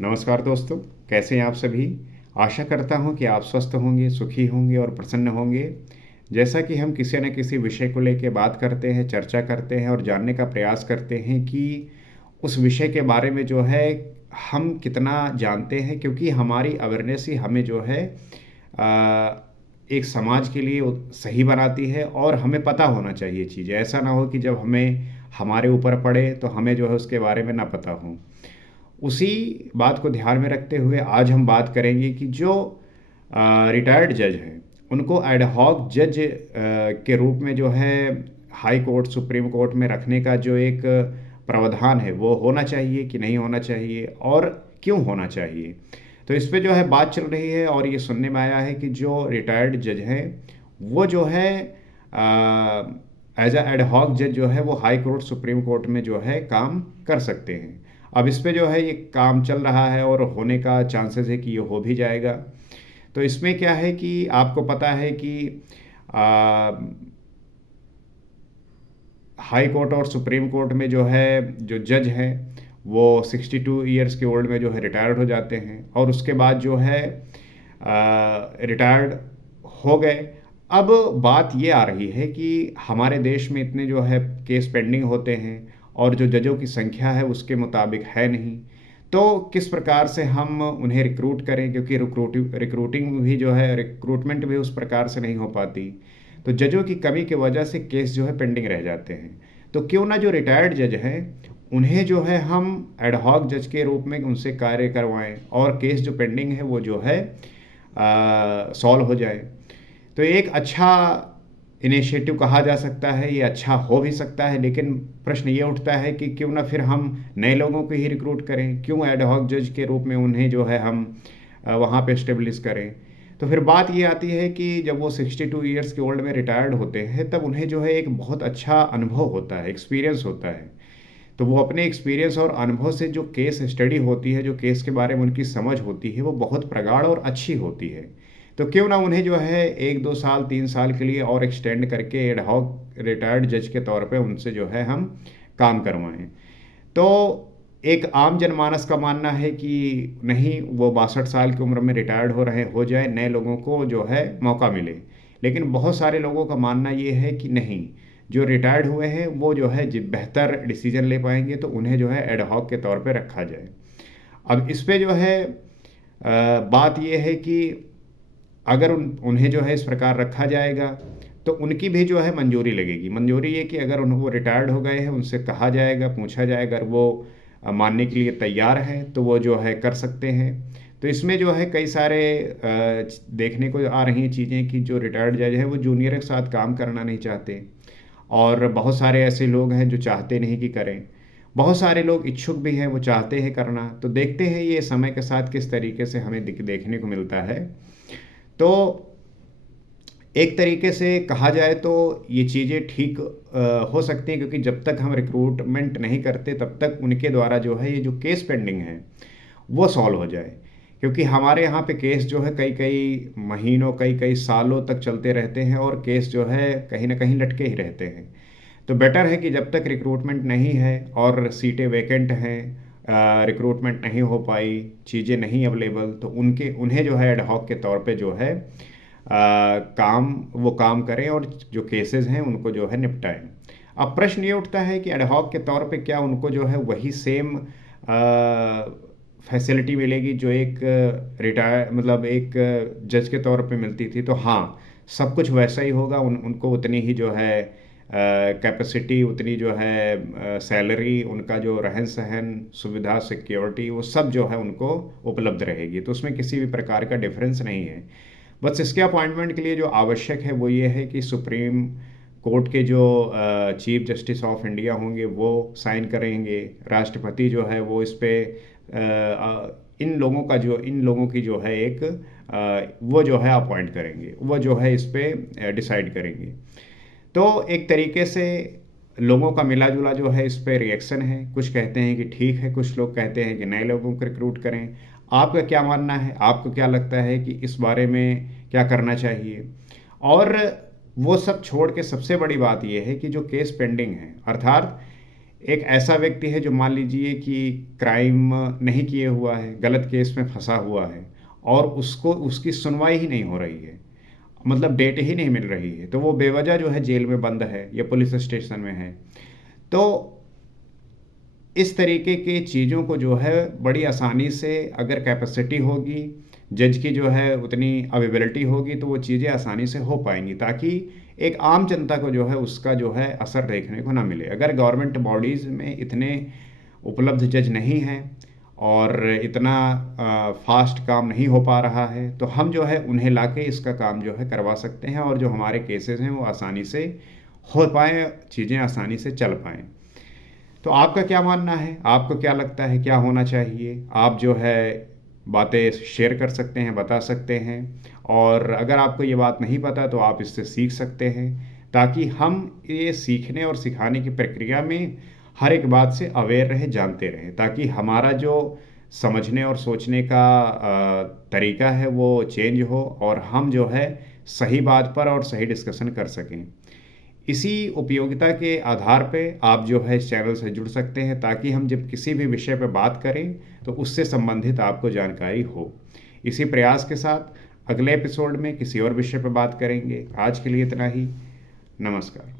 नमस्कार दोस्तों, कैसे हैं आप सभी। आशा करता हूं कि आप स्वस्थ होंगे, सुखी होंगे और प्रसन्न होंगे। जैसा कि हम किसी न किसी विषय को लेकर बात करते हैं, चर्चा करते हैं और जानने का प्रयास करते हैं कि उस विषय के बारे में जो है हम कितना जानते हैं, क्योंकि हमारी अवेयरनेस ही हमें जो है अ, एक समाज के लिए सही बनाती है और हमें पता होना चाहिए चीज़ें। ऐसा ना हो कि जब हमें हमारे ऊपर पड़े तो हमें जो है उसके बारे में ना पता हो। उसी बात को ध्यान में रखते हुए आज हम बात करेंगे कि जो रिटायर्ड जज हैं उनको एड हॉक जज के रूप में जो है हाई कोर्ट, सुप्रीम कोर्ट में रखने का जो एक प्रावधान है वो होना चाहिए कि नहीं होना चाहिए और क्यों होना चाहिए। तो इस पे जो है बात चल रही है और ये सुनने में आया है कि जो रिटायर्ड जज हैं वो जो है एज एड हॉक जज जो है वो हाई कोर्ट, सुप्रीम कोर्ट में जो है काम कर सकते हैं। अब इस पे जो है ये काम चल रहा है और होने का चांसेस है कि ये हो भी जाएगा। तो इसमें क्या है कि आपको पता है कि आ, हाई कोर्ट और सुप्रीम कोर्ट में जो है जो जज हैं वो 62 ईयर्स के ओल्ड में जो है रिटायर्ड हो जाते हैं और उसके बाद जो है रिटायर्ड हो गए। अब बात ये आ रही है कि हमारे देश में इतने जो है केस पेंडिंग होते हैं और जो जजों की संख्या है उसके मुताबिक है नहीं। तो किस प्रकार से हम उन्हें रिक्रूट करें, क्योंकि रिक्रूटिंग भी जो है, रिक्रूटमेंट भी उस प्रकार से नहीं हो पाती। तो जजों की कमी की वजह से केस जो है पेंडिंग रह जाते हैं। तो क्यों ना जो रिटायर्ड जज हैं उन्हें जो है हम एडहॉक जज के रूप में उनसे कार्य करवाएं और केस जो पेंडिंग है वो जो है सॉल्व हो जाए। तो एक अच्छा इनिशिएटिव कहा जा सकता है, ये अच्छा हो भी सकता है, लेकिन प्रश्न ये उठता है कि क्यों ना फिर हम नए लोगों को ही रिक्रूट करें, क्यों एडहॉक जज के रूप में उन्हें जो है हम वहाँ पे इस्टेब्लिश करें। तो फिर बात ये आती है कि जब वो 62 ईयर्स के ओल्ड में रिटायर्ड होते हैं तब उन्हें जो है एक बहुत अच्छा अनुभव होता है, एक्सपीरियंस होता है। तो वो अपने एक्सपीरियंस और अनुभव से जो केस स्टडी होती है, जो केस के बारे में उनकी समझ होती है, वो बहुत प्रगाढ़ और अच्छी होती है। तो क्यों ना उन्हें जो है 1-2 साल 3 साल के लिए और एक्सटेंड करके एडहॉक रिटायर्ड जज के तौर पे उनसे जो है हम काम करवाएं। तो एक आम जनमानस का मानना है कि नहीं, वो 62 साल की उम्र में रिटायर्ड हो जाए, नए लोगों को जो है मौका मिले। लेकिन बहुत सारे लोगों का मानना ये है कि नहीं, जो रिटायर्ड हुए हैं वो जो है बेहतर डिसीजन ले पाएंगे, तो उन्हें जो है एडहॉक के तौर पे रखा जाए। अब इस पे जो है बात ये है कि अगर उन्हें जो है इस प्रकार रखा जाएगा तो उनकी भी जो है मंजूरी लगेगी। मंजूरी ये कि अगर वो रिटायर्ड हो गए हैं, उनसे कहा जाएगा, पूछा जाएगा, अगर वो मानने के लिए तैयार हैं तो वो जो है कर सकते हैं। तो इसमें जो है कई सारे देखने को आ रही हैं चीज़ें कि जो रिटायर्ड जज है वो जूनियर के साथ काम करना नहीं चाहते और बहुत सारे ऐसे लोग हैं जो चाहते नहीं कि करें। बहुत सारे लोग इच्छुक भी हैं, वो चाहते हैं करना। तो देखते हैं ये समय के साथ किस तरीके से हमें देखने को मिलता है। तो एक तरीके से कहा जाए तो ये चीज़ें ठीक हो सकती हैं, क्योंकि जब तक हम रिक्रूटमेंट नहीं करते तब तक उनके द्वारा जो है ये जो केस पेंडिंग है वो सॉल्व हो जाए। क्योंकि हमारे यहाँ पे केस जो है कई कई महीनों, कई कई सालों तक चलते रहते हैं और केस जो है कहीं ना कहीं लटके ही रहते हैं। तो बेटर है कि जब तक रिक्रूटमेंट नहीं है और सीटें वैकेंट हैं, रिक्रूटमेंट नहीं हो पाई, चीज़ें नहीं अवेलेबल, तो उन्हें जो है एडहॉक के तौर पे जो है वो काम करें और जो केसेस हैं उनको जो है निपटाएं। अब प्रश्न ये उठता है कि एडहॉक के तौर पे क्या उनको जो है वही सेम फैसिलिटी मिलेगी जो एक रिटायर मतलब एक जज के तौर पे मिलती थी। तो हाँ, सब कुछ वैसा ही होगा। उनको उतनी ही जो है कैपेसिटी, उतनी जो है सैलरी, उनका जो रहन सहन, सुविधा, सिक्योरिटी, वो सब जो है उनको उपलब्ध रहेगी। तो उसमें किसी भी प्रकार का डिफरेंस नहीं है। बस इसके अपॉइंटमेंट के लिए जो आवश्यक है वो ये है कि सुप्रीम कोर्ट के जो चीफ जस्टिस ऑफ इंडिया होंगे वो साइन करेंगे। राष्ट्रपति जो है वो इस पे इन लोगों की जो है एक वो जो है अपॉइंट करेंगे, वो जो है इस पे डिसाइड करेंगे। तो एक तरीके से लोगों का मिला जुला जो है इस पे रिएक्शन है। कुछ कहते हैं कि ठीक है, कुछ लोग कहते हैं कि नए लोगों को रिक्रूट करें। आपका क्या मानना है? आपको क्या लगता है कि इस बारे में क्या करना चाहिए? और वो सब छोड़ के सबसे बड़ी बात यह है कि जो केस पेंडिंग है, अर्थात एक ऐसा व्यक्ति है जो मान लीजिए कि क्राइम नहीं किए हुआ है, गलत केस में फँसा हुआ है और उसको उसकी सुनवाई ही नहीं हो रही है, मतलब डेट ही नहीं मिल रही है, तो वो बेवजह जो है जेल में बंद है या पुलिस स्टेशन में है। तो इस तरीके की चीज़ों को जो है बड़ी आसानी से, अगर कैपेसिटी होगी, जज की जो है उतनी अवेलेबिलिटी होगी, तो वो चीज़ें आसानी से हो पाएँगी, ताकि एक आम जनता को जो है उसका जो है असर देखने को ना मिले। अगर गवर्नमेंट बॉडीज़ में इतने उपलब्ध जज नहीं हैं और इतना फ़ास्ट काम नहीं हो पा रहा है, तो हम जो है उन्हें लाके इसका काम जो है करवा सकते हैं और जो हमारे केसेज़ हैं वो आसानी से हो पाएँ, चीज़ें आसानी से चल पाएँ। तो आपका क्या मानना है? आपको क्या लगता है क्या होना चाहिए? आप जो है बातें शेयर कर सकते हैं, बता सकते हैं और अगर आपको ये बात नहीं पता तो आप इससे सीख सकते हैं, ताकि हम ये सीखने और सिखाने की प्रक्रिया में हर एक बात से अवेयर रहें, जानते रहें, ताकि हमारा जो समझने और सोचने का तरीका है वो चेंज हो और हम जो है सही बात पर और सही डिस्कशन कर सकें। इसी उपयोगिता के आधार पे आप जो है इस चैनल से जुड़ सकते हैं, ताकि हम जब किसी भी विषय पे बात करें तो उससे संबंधित आपको जानकारी हो। इसी प्रयास के साथ अगले एपिसोड में किसी और विषय पे बात करेंगे। आज के लिए इतना ही। नमस्कार।